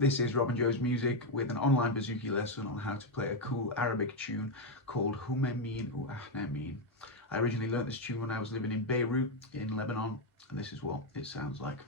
This is Rob and Joe's Music with an online bouzouki lesson on how to play a cool Arabic tune called واحنا. I originally learnt this tune when I was living in Beirut in Lebanon, and this is what it sounds like.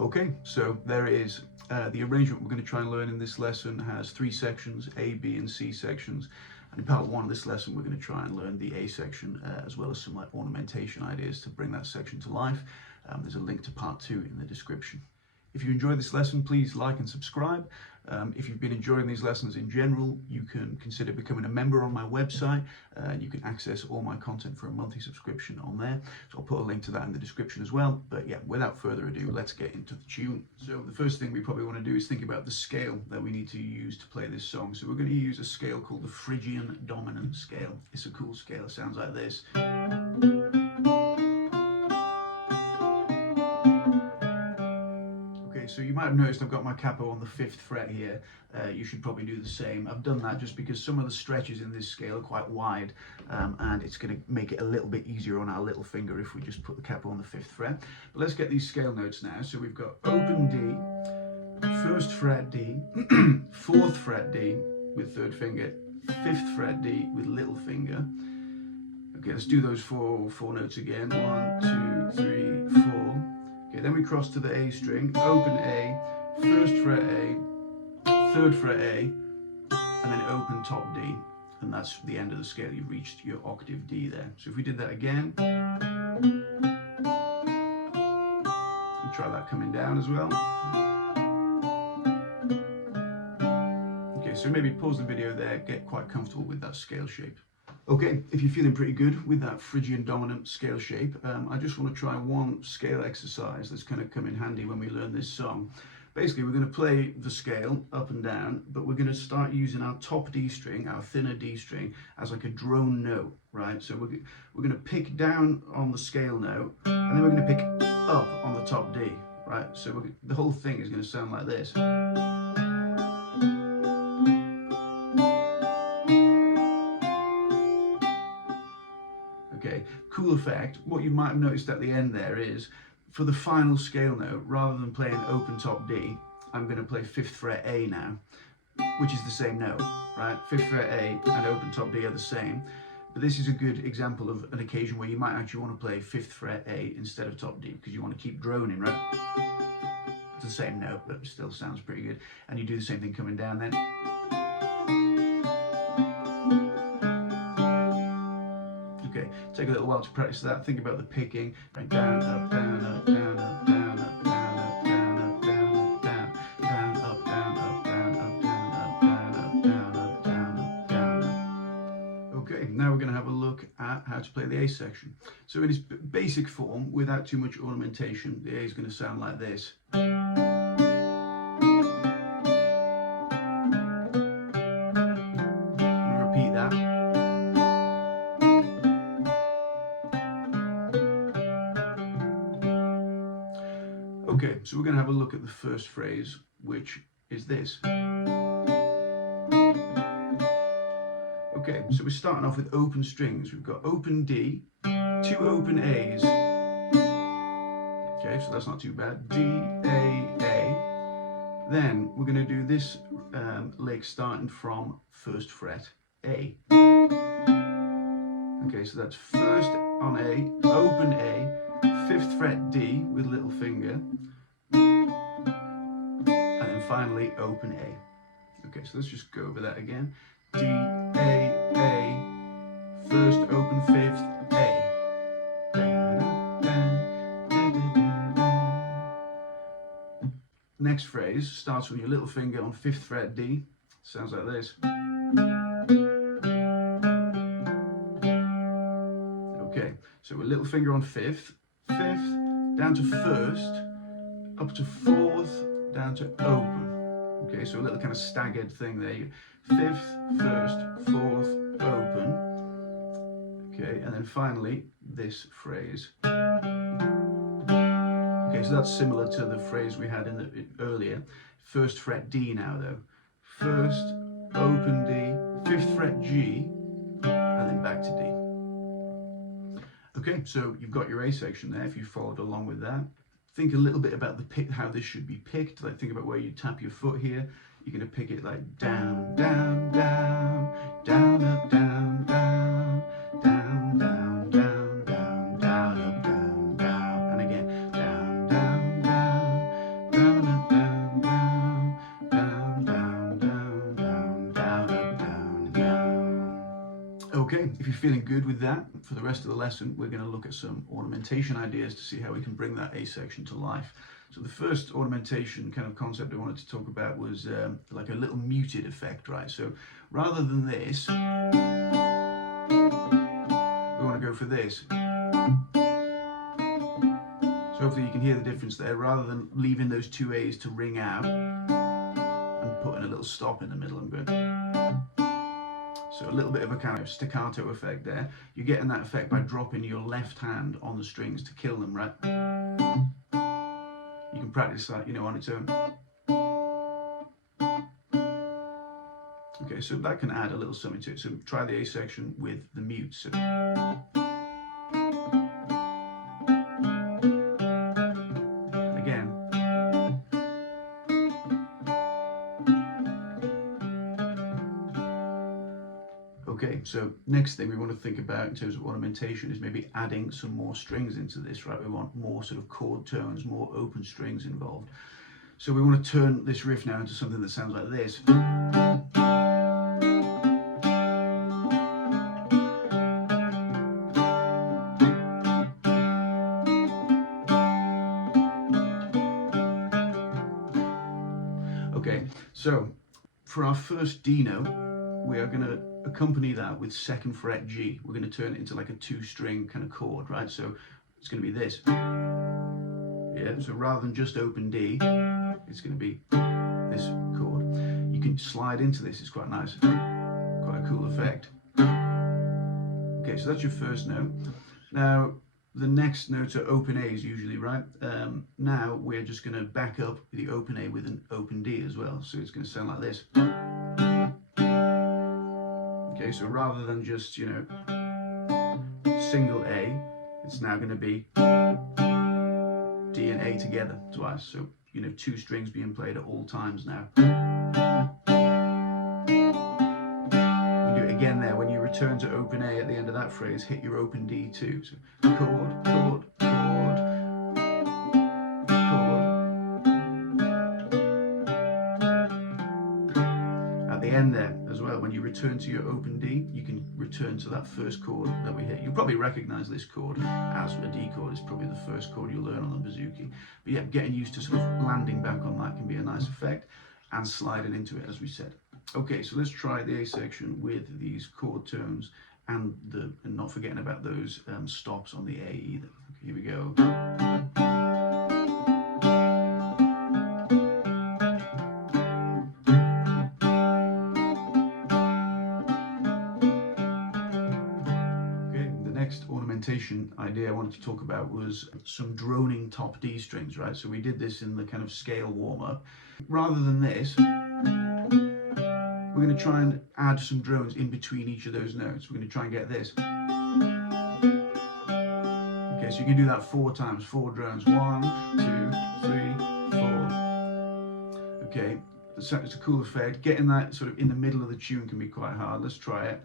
Okay, so there it is. The arrangement we're going to try and learn in this lesson has 3 sections, A, B and C sections. And in part 1 of this lesson we're going to try and learn the A section as well as some like ornamentation ideas to bring that section to life. There's a link to part 2 in the description. If you enjoyed this lesson, please like and subscribe. If you've been enjoying these lessons in general, you can consider becoming a member on my website. You can access all my content for a monthly subscription on there. So I'll put a link to that in the description as well. But yeah, without further ado, let's get into the tune. So the first thing we probably want to do is think about the scale that we need to use to play this song. So we're going to use a scale called the Phrygian dominant scale. It's a cool scale. It sounds like this. So you might have noticed I've got my capo on the 5th fret here. You should probably do the same. I've done that just because some of the stretches in this scale are quite wide, and it's going to make it a little bit easier on our little finger if we just put the capo on the 5th fret. But let's get these scale notes now. So we've got open D, 1st fret D, 4th fret D with 3rd finger, 5th fret D with little finger. Okay, let's do those four notes again. 1, 2, 3, 4. Okay, then we cross to the A string, open A, 1st fret A, 3rd fret A, and then open top D. And that's the end of the scale. You've reached your octave D there. So if we did that again, and try that coming down as well. Okay, so maybe pause the video there, get quite comfortable with that scale shape. Okay, if you're feeling pretty good with that Phrygian dominant scale shape, I just want to try one scale exercise that's going to come in handy when we learn this song. Basically, we're going to play the scale up and down, but we're going to start using our top D string, our thinner D string, as like a drone note, right? So we're going to pick down on the scale note, and then we're going to pick up on the top D, right? So the whole thing is going to sound like this. Okay, cool effect. What you might have noticed at the end there is, for the final scale note, rather than playing open top D, I'm going to play 5th fret A now, which is the same note, right? 5th fret A and open top D are the same. But this is a good example of an occasion where you might actually want to play 5th fret A instead of top D, because you want to keep droning, right? It's the same note, but it still sounds pretty good. And you do the same thing coming down then. Take a little while to practice that. Think about the picking. Right, down, up, down, up, down, up, down, up, down, up, down, up, down, up, down, down, up, down, up, down, up, down, up, down, up, down, up, down, up, down, up. Okay, now we're going to have a look at how to play the A section. So in its basic form, without too much ornamentation, the A is going to sound like this. Repeat that. Okay, so we're going to have a look at the first phrase, which is this. Okay, so we're starting off with open strings. We've got open D, 2 open A's. Okay, so that's not too bad. D, A, A. Then we're going to do this lick starting from 1st fret A. Okay, so that's 1st on A, open A, 5th fret D with little finger, and then finally open A. Okay, so let's just go over that again. D, A, 1st, open 5th, A. next phrase starts with your little finger on 5th fret D. Sounds like this. Okay, so a little finger on 5th, 5th, down to 1st, up to 4th, down to open. Okay, so a little kind of staggered thing there. 5th, 1st, 4th, open. Okay, and then finally this phrase. Okay, so that's similar to the phrase we had in the earlier. 1st fret D now though. 1st, open D, 5th fret G, and then back to D. Okay, so you've got your A section there if you followed along with that. Think a little bit about how this should be picked. Like think about where you tap your foot here. You're going to pick it like down, down, down, down, up, down, down, down, down, down, down, down, up, down, down, and again down, down, down, down, up, down, down, down, down, down, down, down, up, down, down. Okay, if you're feeling good with that, for the rest of the lesson, we're going to look at some ornamentation ideas to see how we can bring that A section to life. So the first ornamentation kind of concept I wanted to talk about was like a little muted effect, right? So rather than this, we want to go for this. So hopefully you can hear the difference there. Rather than leaving those two A's to ring out and putting a little stop in the middle, I'm going. So a little bit of a kind of staccato effect there. You're getting that effect by dropping your left hand on the strings to kill them, right? You can practice that, you know, on its own. Okay, so that can add a little something to it. So try the A section with the mute. So again. Okay, so next thing we want to think about in terms of ornamentation is maybe adding some more strings into this, right? We want more sort of chord tones, more open strings involved. So we want to turn this riff now into something that sounds like this. Okay, so for our first D note, we are going to accompany that with 2nd fret G. We're going to turn it into like a 2-string kind of chord, right? So it's going to be this. Yeah, so rather than just open D, it's going to be this chord. You can slide into this, it's quite nice. Quite a cool effect. Okay, so that's your first note. Now, the next notes are open A's usually, right? Now we're just going to back up the open A with an open D as well. So it's going to sound like this. Okay, so rather than just, you know, single A, it's now going to be D and A together twice. So, you know, 2 strings being played at all times now. You do it again there. When you return to open A at the end of that phrase, hit your open D too. So chord, chord, chord, chord. At the end there as well, when you return to your open D, you can return to that first chord that we hit. You'll probably recognize this chord as a D chord. It's probably the first chord you'll learn on the bouzouki. But yeah, getting used to sort of landing back on that can be a nice effect, and sliding into it, as we said. Okay, so let's try the A section with these chord tones and not forgetting about those stops on the A either. Okay, here we go. Ornamentation idea I wanted to talk about was some droning top D strings, right? So we did this in the kind of scale warm-up. Rather than this, we're going to try and add some drones in between each of those notes. We're going to try and get this. Okay, so you can do that 4 times, 4 drones. 1, 2, 3, 4. Okay, it's a cool effect. Getting that sort of in the middle of the tune can be quite hard. Let's try it.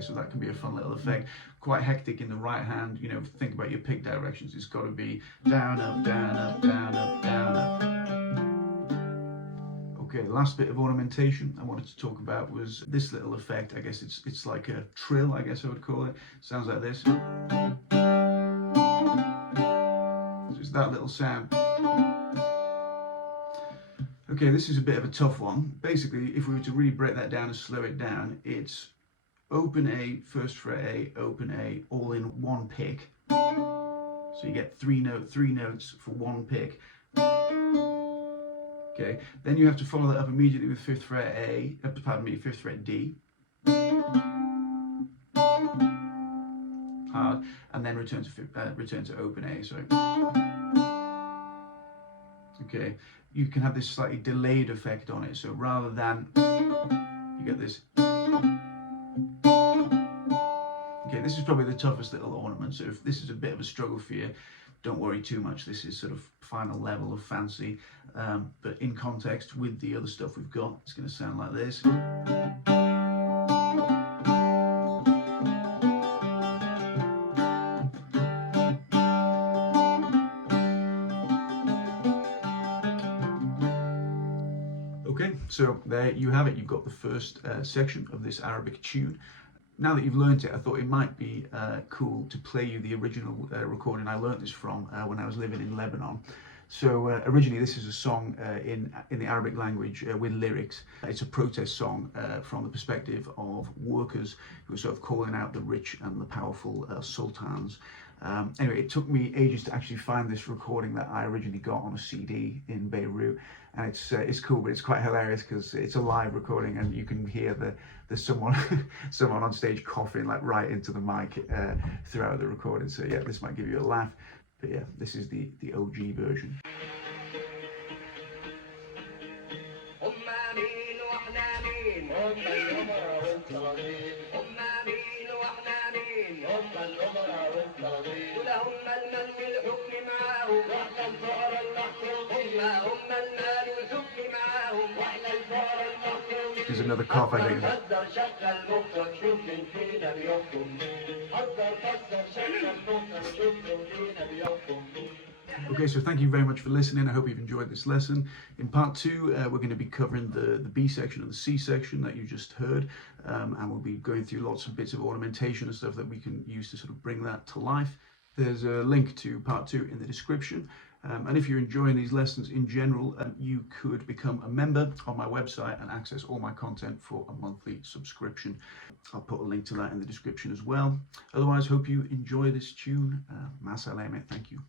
So that can be a fun little effect. Quite hectic in the right hand, you know, think about your pick directions. It's got to be down, up, down, up, down, up, down, up. Okay. Okay, the last bit of ornamentation I wanted to talk about was this little effect. I guess it's like a trill, I guess I would call it. Sounds like this. So it's that little sound. Okay, this is a bit of a tough one. Basically, if we were to really break that down and slow it down, it's open A, first fret A, open A, all in one pick. So you get three notes for one pick. Okay, then you have to follow that up immediately with fifth fret A, fifth fret D. Hard, and then return to open A. Sorry. Okay, you can have this slightly delayed effect on it. So rather than you get this. Okay, this is probably the toughest little ornament. So if this is a bit of a struggle for you, don't worry too much. This is sort of final level of fancy, but in context with the other stuff we've got, it's going to sound like this. Okay, so there you have it. You've got the first section of this Arabic tune. Now that you've learnt it, I thought it might be cool to play you the original recording I learnt this from when I was living in Lebanon. So originally this is a song in the Arabic language with lyrics. It's a protest song from the perspective of workers who are sort of calling out the rich and the powerful sultans. Anyway, it took me ages to actually find this recording that I originally got on a CD in Beirut, and it's cool, but it's quite hilarious because it's a live recording and you can hear there's someone someone on stage coughing like right into the mic throughout the recording. So yeah, this might give you a laugh, but yeah, this is the OG version. There's another cough, I think. Okay, so thank you very much for listening. I hope you've enjoyed this lesson. In part 2, we're going to be covering the B section and the C section that you just heard, and we'll be going through lots of bits of ornamentation and stuff that we can use to sort of bring that to life. There's a link to part 2 in the description. And if you're enjoying these lessons in general, you could become a member on my website and access all my content for a monthly subscription. I'll put a link to that in the description as well. Otherwise, hope you enjoy this tune. Ma salame. Thank you.